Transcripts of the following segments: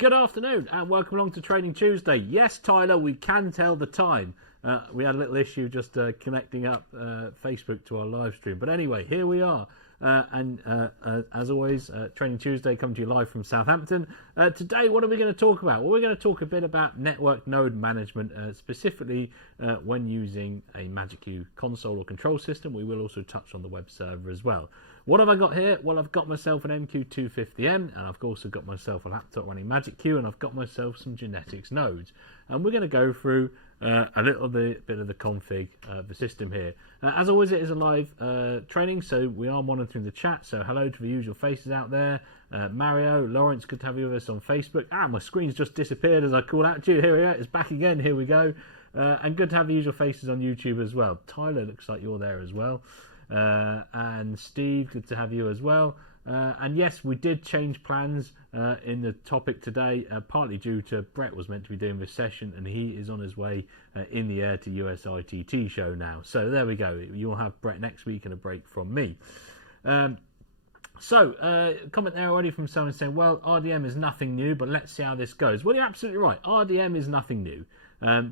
Good afternoon and welcome along to Training Tuesday. Yes, Tyler, we can tell the time. We had a little issue just connecting up Facebook to our live stream. But anyway, here we are. As always, Training Tuesday coming to you live from Southampton. Today, what are we going to talk about? Well, we're going to talk a bit about network node management, specifically when using a MagicQ console or control system. We will also touch on the web server as well. What have I got here? Well, I've got myself an MQ250M, and I've also got myself a laptop running MagicQ, and I've got myself some genetics nodes. And we're going to go through a little bit of the config of the system here. As always, it is a live training, so we are monitoring the chat. So hello to the usual faces out there. Mario, Lawrence, good to have you with us on Facebook. My screen's just disappeared as I call out to you. Here we are, it's back again. Here we go. And good to have the usual faces on YouTube as well. Tyler, looks like you're there as well. And Steve, good to have you as well. And yes, we did change plans in the topic today, partly due to Brett was meant to be doing this session and he is on his way in the air to USITT show now. So there we go. You'll have Brett next week and a break from me. Comment there already from someone saying, well, RDM is nothing new, but let's see how this goes. Well, you're absolutely right. RDM is nothing new.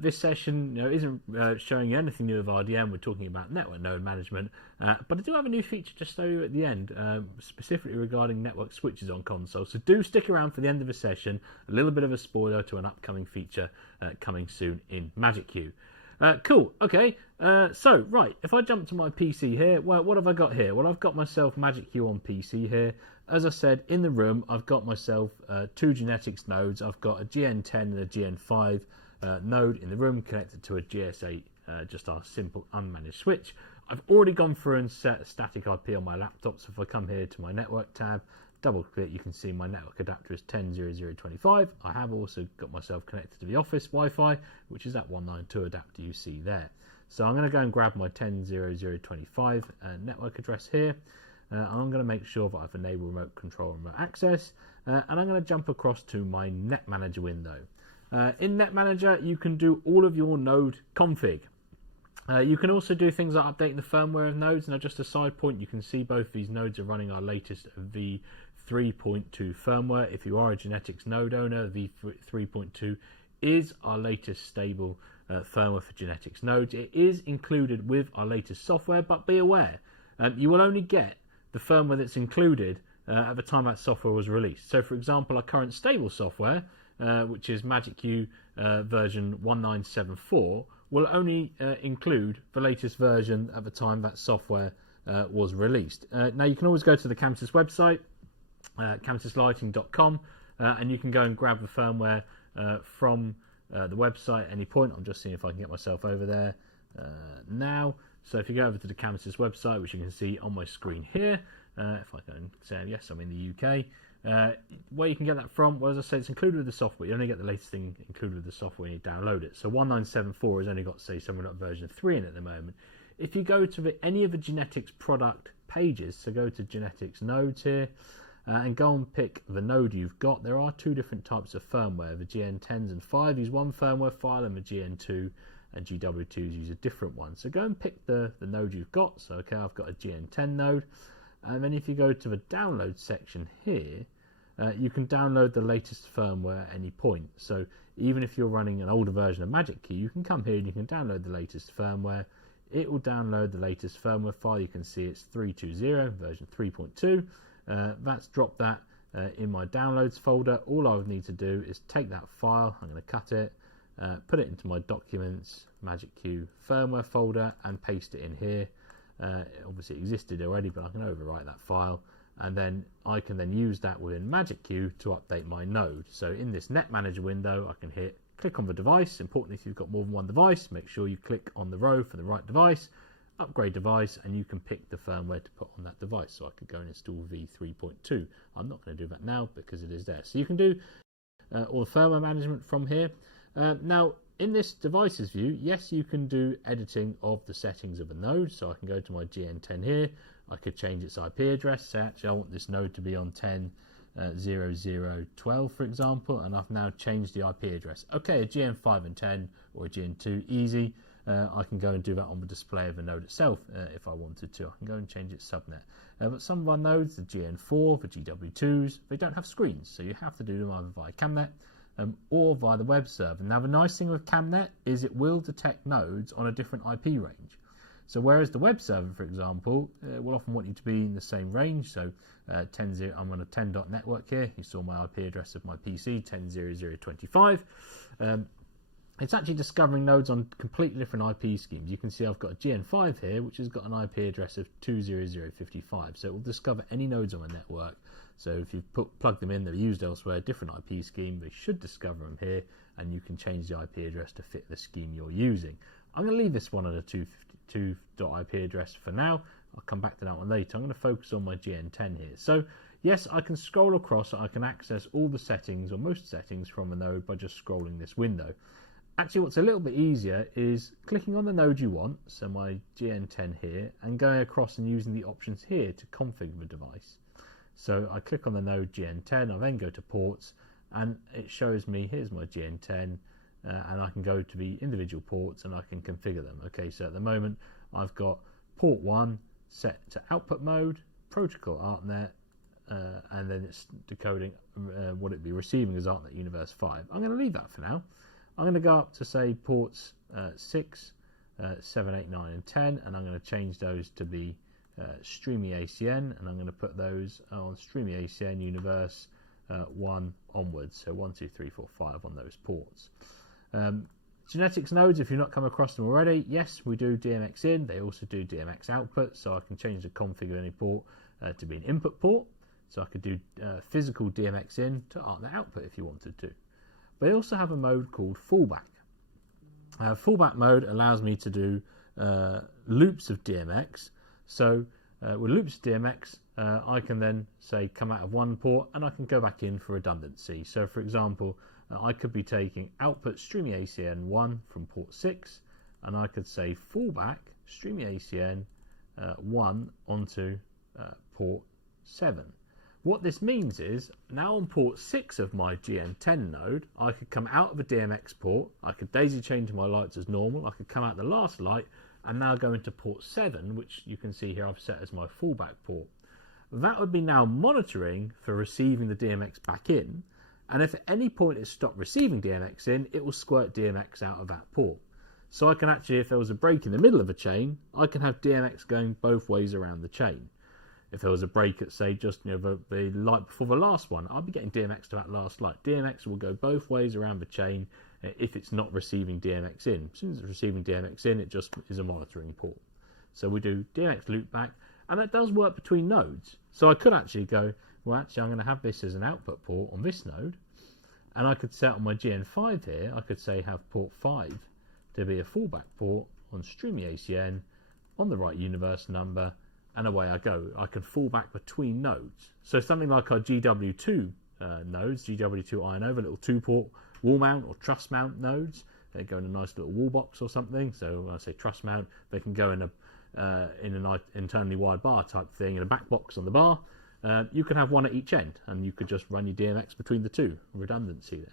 This session isn't showing you anything new of RDM. We're talking about network node management, but I do have a new feature just show you at the end, specifically regarding network switches on console. So do stick around for the end of the session. A little bit of a spoiler to an upcoming feature coming soon in MagicQ. Cool. Okay. Right. If I jump to my PC here, well, what have I got here? Well, I've got myself MagicQ on PC here. As I said, in the room, I've got myself two genetics nodes. I've got a GN10 and a GN5 node in the room connected to a GS8, just our simple unmanaged switch. I've already gone through and set a static IP on my laptop. So if I come here to my network tab, double click, you can see my network adapter is 10.0.0.25. I have also got myself connected to the office Wi-Fi, which is that 192 adapter you see there. So I'm going to go and grab my 10.0.0.25 network address here. And I'm going to make sure that I've enabled remote control and remote access. And I'm going to jump across to my Net Manager window. In Net Manager, you can do all of your node config. You can also do things like updating the firmware of nodes. Now, just a side point, you can see both these nodes are running our latest v3.2 firmware. If you are a genetics node owner, v3.2 is our latest stable firmware for genetics nodes. It is included with our latest software, but be aware, you will only get the firmware that's included at the time that software was released. So, for example, our current stable software, which is MagicQ version 1974, will only include the latest version at the time that software was released. Now, you can always go to the ChamSys website, chamsyslighting.com, and you can go and grab the firmware from the website at any point. I'm just seeing if I can get myself over there now. So if you go over to the ChamSys website, which you can see on my screen here, if I can say yes, I'm in the UK. Where you can get that from, well, as I said, it's included with the software. You only get the latest thing included with the software when you download it. So 1974 has only got, say, somewhere like version 3 in at the moment. If you go to any of the genetics product pages, so go to genetics nodes here, and go and pick the node you've got. There are two different types of firmware. The GN10s and 5 use one firmware file, and the GN2 and GW2s use a different one. So go and pick the node you've got. So, okay, I've got a GN10 node. And then if you go to the download section here, you can download the latest firmware at any point. So even if you're running an older version of MagicQ, you can come here and you can download the latest firmware. It will download the latest firmware file. You can see it's 3.2.0, version 3.2. That's dropped that in my downloads folder. All I would need to do is take that file. I'm going to cut it, put it into my documents, MagicQ firmware folder, and paste it in here. Obviously it existed already, but I can overwrite that file, and then I can then use that within MagicQ to update my node. So in this Net Manager window, I can click on the device. Importantly, if you've got more than one device, make sure you click on the row for the right device, upgrade device, and you can pick the firmware to put on that device. So I could go and install v3.2. I'm not going to do that now because it is there. So you can do all the firmware management from here. Now, in this devices view, yes, you can do editing of the settings of a node. So I can go to my GN10 here. I could change its IP address. Say, actually, I want this node to be on 10.0.0.12, for example, and I've now changed the IP address. Okay, a GN5 and 10 or a GN2, easy. I can go and do that on the display of the node itself if I wanted to. I can go and change its subnet. But some of our nodes, the GN4, the GW2s, they don't have screens, so you have to do them either via CamNet or via the web server. Now, the nice thing with CamNet is it will detect nodes on a different IP range. So whereas the web server, for example, will often want you to be in the same range. So I'm on a 10.network here. You saw my IP address of my PC, 10.0.0.25. It's actually discovering nodes on completely different IP schemes. You can see I've got a GN5 here, which has got an IP address of 2.0.0.55. So it will discover any nodes on my network. So if you plug them in, they're used elsewhere, different IP scheme, they should discover them here, and you can change the IP address to fit the scheme you're using. I'm going to leave this one at a 2.52.IP address for now. I'll come back to that one later. I'm going to focus on my GN10 here. So yes, I can scroll across. I can access all the settings, or most settings, from a node by just scrolling this window. Actually, what's a little bit easier is clicking on the node you want, so my GN10 here, and going across and using the options here to configure the device. So I click on the node GN10, I then go to ports, and it shows me, here's my GN10, and I can go to the individual ports and I can configure them. Okay, so at the moment, I've got port 1 set to output mode, protocol ARPANET, and then it's decoding what it'd be receiving as ARPANET Universe 5. I'm going to leave that for now. I'm going to go up to, say, ports 6, 7, 8, 9, and 10, and I'm going to change those to be Streamy ACN, and I'm going to put those on Streamy ACN Universe 1 onwards, so 1, 2, 3, 4, 5 on those ports. Genetics nodes, if you've not come across them already, yes, we do DMX in. They also do DMX output, so I can change the config of any port to be an input port. So I could do physical DMX in to ARPANET output if you wanted to. They also have a mode called Fallback. Fallback mode allows me to do loops of DMX. So with loops of DMX, I can then say come out of one port and I can go back in for redundancy. So for example, I could be taking output Streamy ACN 1 from port 6, and I could say fallback Streamy ACN 1 onto port 7. What this means is, now on port 6 of my GN10 node, I could come out of a DMX port, I could daisy chain to my lights as normal, I could come out the last light, and now go into port 7, which you can see here I've set as my fallback port. That would be now monitoring for receiving the DMX back in, and if at any point it stopped receiving DMX in, it will squirt DMX out of that port. So I can actually, if there was a break in the middle of a chain, I can have DMX going both ways around the chain. If there was a break at, say, just the light before the last one, I'll be getting DMX to that last light. DMX will go both ways around the chain if it's not receiving DMX in. As soon as it's receiving DMX in, it just is a monitoring port. So we do DMX loopback, and that does work between nodes. So I could actually go, well, actually, I'm going to have this as an output port on this node, and I could set on my GN5 here, I could say have port 5 to be a fallback port on Streamy ACN on the right universe number, and away I go. I can fall back between nodes. So something like our GW2 nodes, GW2 iron over, little 2-port wall mount or truss mount nodes. They go in a nice little wall box or something. So when I say truss mount, they can go in an internally wired bar type thing in a back box on the bar. You can have one at each end, and you could just run your DMX between the two. Redundancy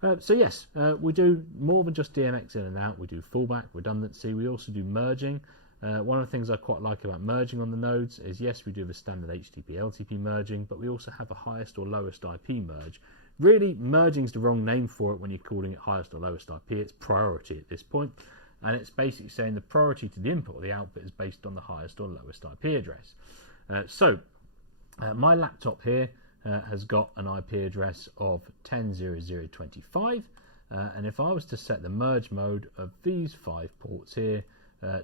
there. So yes, we do more than just DMX in and out. We do fallback, redundancy. We also do merging. One of the things I quite like about merging on the nodes is, yes, we do the standard HTTP LTP merging, but we also have a highest or lowest IP merge. Really, merging is the wrong name for it when you're calling it highest or lowest IP. It's priority at this point, and it's basically saying the priority to the input or the output is based on the highest or lowest IP address. My laptop here has got an IP address of 10.0.0.25, and if I was to set the merge mode of these 5 ports here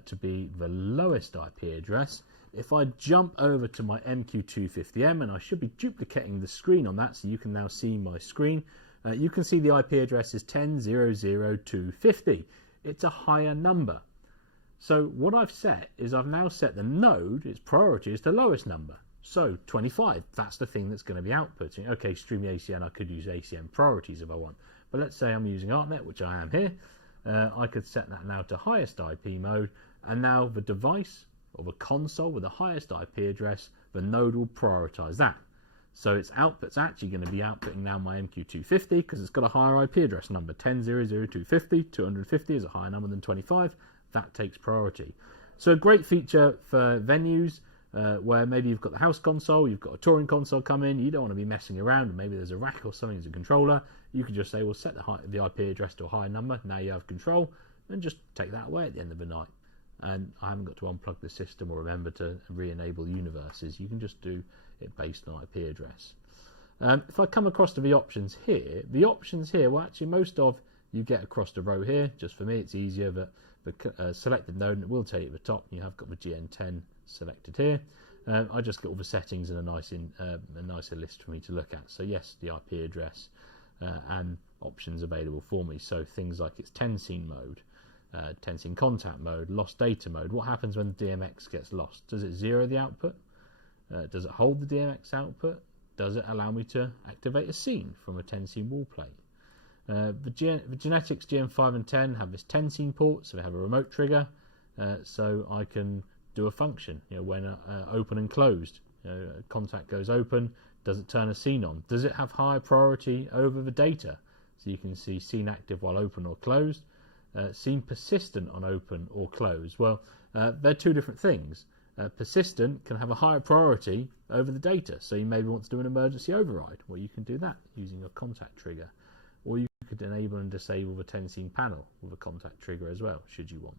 to be the lowest IP address, if I jump over to my MQ250M, and I should be duplicating the screen on that so you can now see my screen, you can see the IP address is 10.0.0.250. It's a higher number. So what I've set is I've now set the node, its priority is the lowest number. So 25, that's the thing that's going to be outputting. Okay, Streamy ACN, I could use ACN priorities if I want. But let's say I'm using ARPANET, which I am here. I could set that now to highest IP mode, and now the device or the console with the highest IP address, the node will prioritize that. So its output's actually going to be outputting now my MQ250 because it's got a higher IP address number, 10.0.0.250. 250 is a higher number than 25. That takes priority. So a great feature for venues where maybe you've got the house console, you've got a touring console come in, you don't want to be messing around, and maybe there's a rack or something as a controller. You can just say, well, set the IP address to a higher number. Now you have control, and just take that away at the end of the night. And I haven't got to unplug the system or remember to re-enable universes. You can just do it based on IP address. If I come across to the options here, well, actually most of you get across the row here. Just for me, it's easier, but the selected node, and it will tell you at the top, you have got the GN10 selected here. I just get all the settings in a nicer list for me to look at. So yes, the IP address and options available for me. So things like its 10-scene mode, 10-scene contact mode, lost data mode. What happens when the DMX gets lost? Does it zero the output? Does it hold the DMX output? Does it allow me to activate a scene from a 10-scene wall plate? The Genetics GM5 and 10 have this 10-scene port, so they have a remote trigger, so I can do a function. When open and closed, contact goes open, does it turn a scene on? Does it have high priority over the data? So you can see scene active while open or closed, scene persistent on open or closed. Well, they're two different things. Persistent can have a higher priority over the data, so you maybe want to do an emergency override. Well, you can do that using a contact trigger, or you could enable and disable the 10-scene panel with a contact trigger as well, should you want.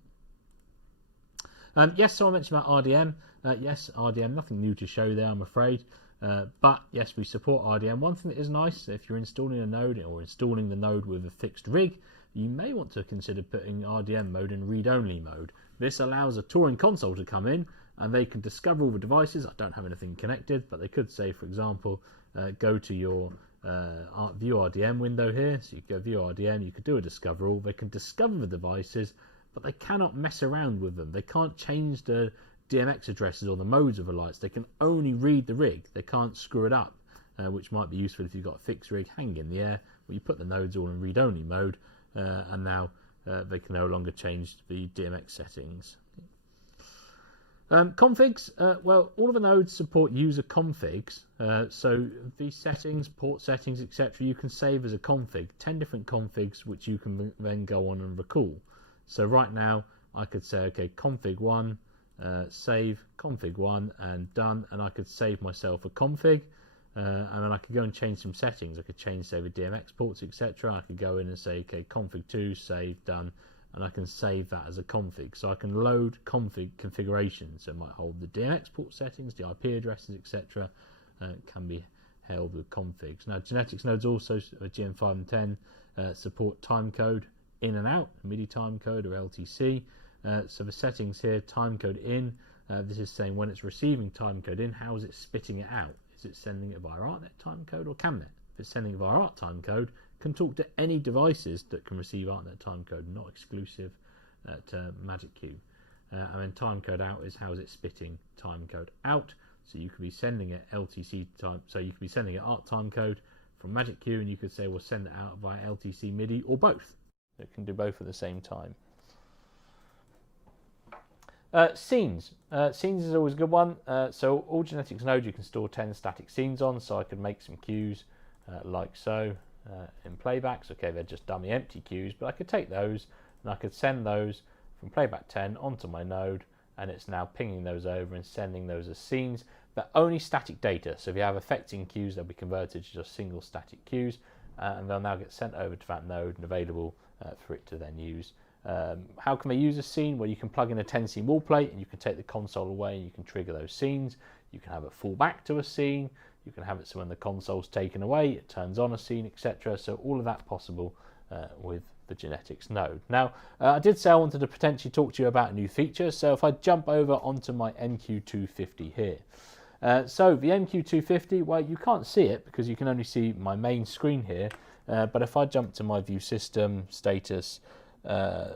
Yes, so I mentioned about RDM. Yes, RDM, nothing new to show there, I'm afraid. But yes, we support RDM. One thing that is nice, if you're installing a node or installing the node with a fixed rig, you may want to consider putting RDM mode in read-only mode. This allows a touring console to come in and they can discover all the devices. I don't have anything connected, but they could say, for example, go to your view RDM window here. So you go view RDM, you could do a discover all. They can discover the devices, but they cannot mess around with them. They can't change the DMX addresses or the modes of the lights. They can only read the rig. They can't screw it up, which might be useful if you've got a fixed rig hanging in the air. Well, you put the nodes all in read-only mode, and now they can no longer change the DMX settings. Configs, well, all of the nodes support user configs, so these settings, port settings, etc., you can save as a config, 10 different configs which you can then go on and recall. So right now I could say, okay, config 1, save config 1 and done, and I could save myself a config, and then I could go and change some settings. I could change, say, the DMX ports, etc. I could go in and say, okay, config 2, save, done, and I can save that as a config. So I can load config configurations. So it might hold the DMX port settings, the IP addresses, etc. Can be held with configs. Now, Genetics nodes also, GM5 and 10, support timecode in and out, MIDI timecode or LTC. So the settings here, timecode in, this is saying when it's receiving timecode in, how is it spitting it out? Is it sending it via ArtNet timecode or CAMNet? If it's sending it via ART timecode, can talk to any devices that can receive ArtNet timecode, not exclusive to MagicQ. And then timecode out is how is it spitting timecode out. So you could be sending it LTC time, so you could be sending it ART timecode from MagicQ, and you could say, well, send it out via LTC MIDI or both. It can do both at the same time. Scenes. Scenes is always a good one. So all Genetics nodes you can store 10 static scenes on, so I could make some queues like so in playbacks. Okay, they're just dummy empty queues, but I could take those and I could send those from playback 10 onto my node, and it's now pinging those over and sending those as scenes. They're only static data, so if you have affecting queues, they'll be converted to just single static queues, and they'll now get sent over to that node and available for it to then use. How can they use a scene? Well, you can plug in a 10-scene wall plate and you can take the console away and you can trigger those scenes. You can have it fall back to a scene. You can have it so when the console's taken away, it turns on a scene, etc. So all of that possible with the Genetics node. Now, I did say I wanted to potentially talk to you about a new feature. So if I jump over onto my MQ250 here. So the MQ250, well, you can't see it because you can only see my main screen here. But if I jump to my view system status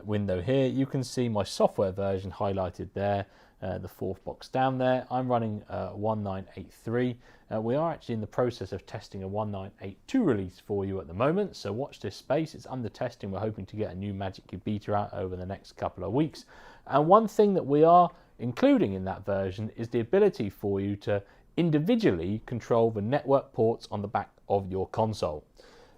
window here, you can see my software version highlighted there, the fourth box down there. I'm running 1983. We are actually in the process of testing a 1982 release for you at the moment, so watch this space. It's under testing. We're hoping to get a new MagicQ beta out over the next couple of weeks, and one thing that we are including in that version is the ability for you to individually control the network ports on the back of your console.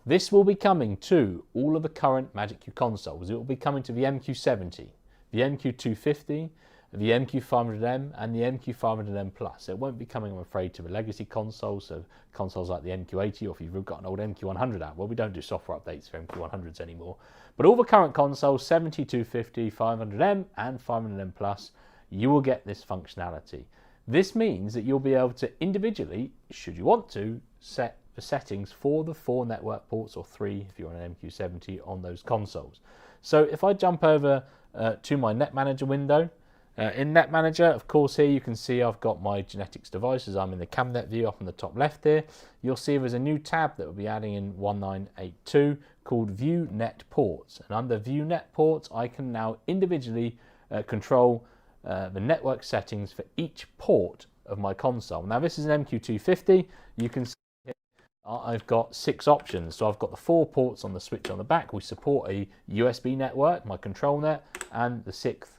This will be coming to all of the current MagicQ consoles. It will be coming to the MQ70, the MQ250, the MQ500M and the MQ500M Plus. It won't be coming, I'm afraid, to the legacy consoles, so consoles like the MQ80, or if you've got an old MQ100 out. Well, we don't do software updates for MQ100s anymore. But all the current consoles, 70, 250, 500M and 500M Plus, you will get this functionality. This means that you'll be able to individually, should you want to, set the settings for the 4 network ports, or 3 if you're on an MQ70 on those consoles. So if I jump over to my Net Manager window, in Net Manager, of course, here you can see I've got my genetics devices. I'm in the CamNet view up on the top left here. You'll see there's a new tab that we'll be adding in 1982 called View Net Ports. And under View Net Ports, I can now individually control the network settings for each port of my console. Now, this is an MQ250. You can see here I've got 6 options. So I've got the 4 ports on the switch on the back. We support a USB network, my control net, and the 6th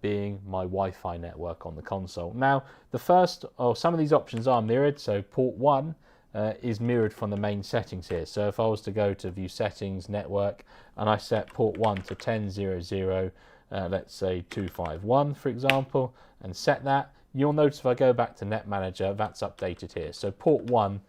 being my Wi-Fi network on the console. Now, some of these options are mirrored. So port 1 is mirrored from the main settings here. So if I was to go to View Settings, Network, and I set port 1 to 10.0.0, let's say 251, for example, and set that, you'll notice if I go back to Net Manager, that's updated here. So port 1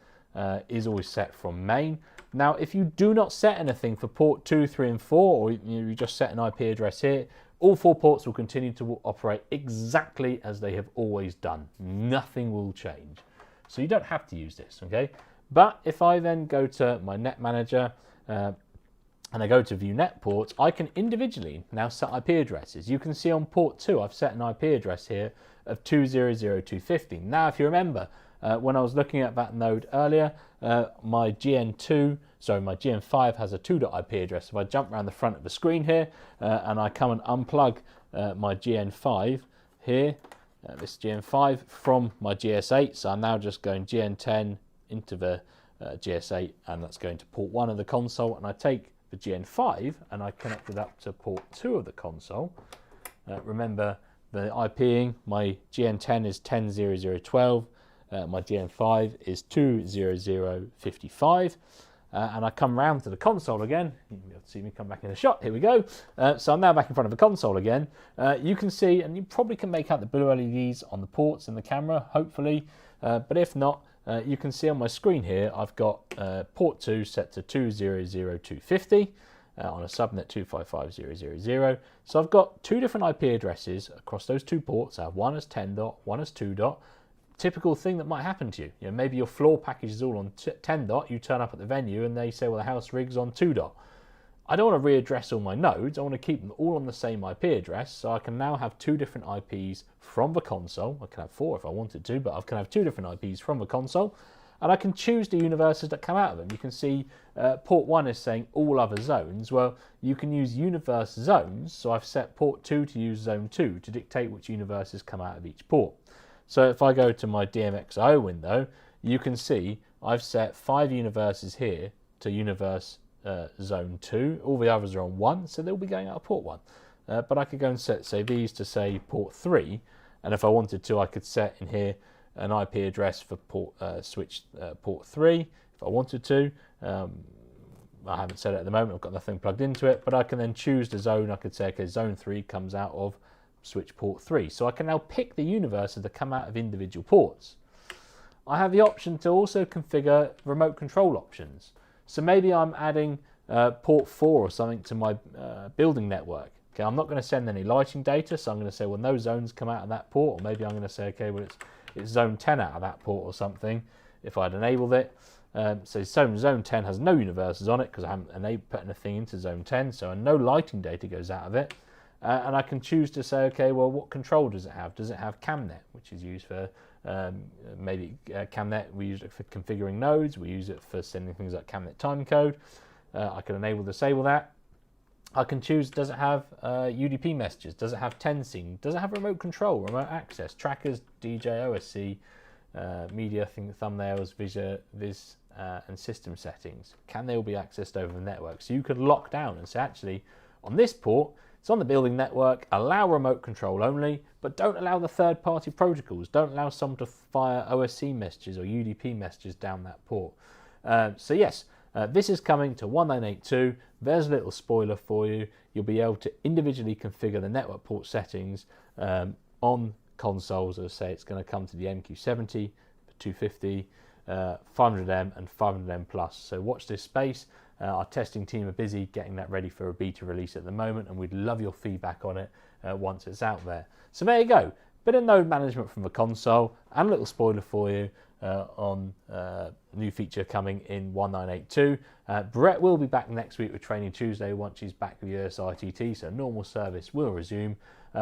is always set from main. Now, if you do not set anything for port 2, 3, and 4, or you just set an IP address here, all 4 ports will continue to operate exactly as they have always done. Nothing will change. So you don't have to use this, okay? But if I then go to my Net Manager and I go to View Net Ports, I can individually now set IP addresses. You can see on port 2, I've set an IP address here of 200.250. Now, if you remember, when I was looking at that node earlier, my GN5 has a 2.IP address. If I jump around the front of the screen here and I come and unplug my GN5 here, this GN5 from my GS8, so I'm now just going GN10 into the GS8, and that's going to port 1 of the console, and I take the GN5 and I connect it up to port 2 of the console. Remember the IPing, my GN10 is 10.0.0.12, my GN5 is 2.0.0.55, and I come round to the console again. You'll be able to see me come back in the shot. Here we go. So I'm now back in front of the console again. You can see, and you probably can make out the blue LEDs on the ports in the camera, hopefully, but if not, you can see on my screen here, I've got port 2 set to 200.250 on a subnet 255.0.0.0. So I've got 2 different IP addresses across those 2 ports. I have one as 10 dot, one as 2 dot. Typical thing that might happen to you. Maybe your floor package is all on 10 dot, you turn up at the venue and they say, well, the house rig's on 2 dot. I don't want to readdress all my nodes. I want to keep them all on the same IP address, so I can now have 2 different IPs from the console. I can have 4 if I wanted to, but I can have 2 different IPs from the console, and I can choose the universes that come out of them. You can see port 1 is saying all other zones. Well, you can use universe zones, so I've set port 2 to use zone 2 to dictate which universes come out of each port. So if I go to my DMXIO window, you can see I've set 5 universes here to universe zone 2. All the others are on 1, so they'll be going out of port 1. But I could go and set, say, these to say port 3, and if I wanted to, I could set in here an IP address for port switch port 3 if I wanted to. I haven't set it at the moment, I've got nothing plugged into it, but I can then choose the zone. I could say, okay, zone 3 comes out of switch port 3. So I can now pick the universes that come out of individual ports. I have the option to also configure remote control options. So maybe I'm adding port 4 or something to my building network. Okay, I'm not going to send any lighting data, so I'm going to say, well, no zones come out of that port, or maybe I'm going to say, okay, well, it's zone 10 out of that port or something, if I'd enabled it. So zone 10 has no universes on it because I haven't put anything into zone 10, so no lighting data goes out of it. And I can choose to say, okay, well, what control does it have? Does it have CamNet, which is used for maybe CamNet? We use it for configuring nodes. We use it for sending things like CamNet timecode. I can enable, disable that. I can choose, does it have UDP messages? Does it have tensing? Does it have remote control, remote access, trackers, DJ, OSC, media, thumbnails, viz, and system settings? Can they all be accessed over the network? So you could lock down and say, actually, on this port, So on the building network, allow remote control only, but don't allow the third-party protocols. Don't allow someone to fire OSC messages or UDP messages down that port. So yes, this is coming to 1982. There's a little spoiler for you. You'll be able to individually configure the network port settings on consoles. As I say, it's going to come to the MQ70, 250, 500M and 500M Plus. So watch this space. Our testing team are busy getting that ready for a beta release at the moment, and we'd love your feedback on it once it's out there. So there you go. Bit of node management from the console, and a little spoiler for you on new feature coming in 1982. Brett will be back next week with Training Tuesday once she's back with US ITT, so normal service will resume.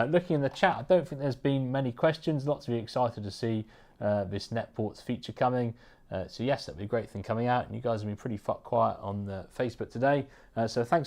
Looking in the chat, I don't think there's been many questions. Lots of you excited to see this NetPorts feature coming. So yes, that'd be a great thing coming out, and you guys have been pretty quiet on Facebook today. So thanks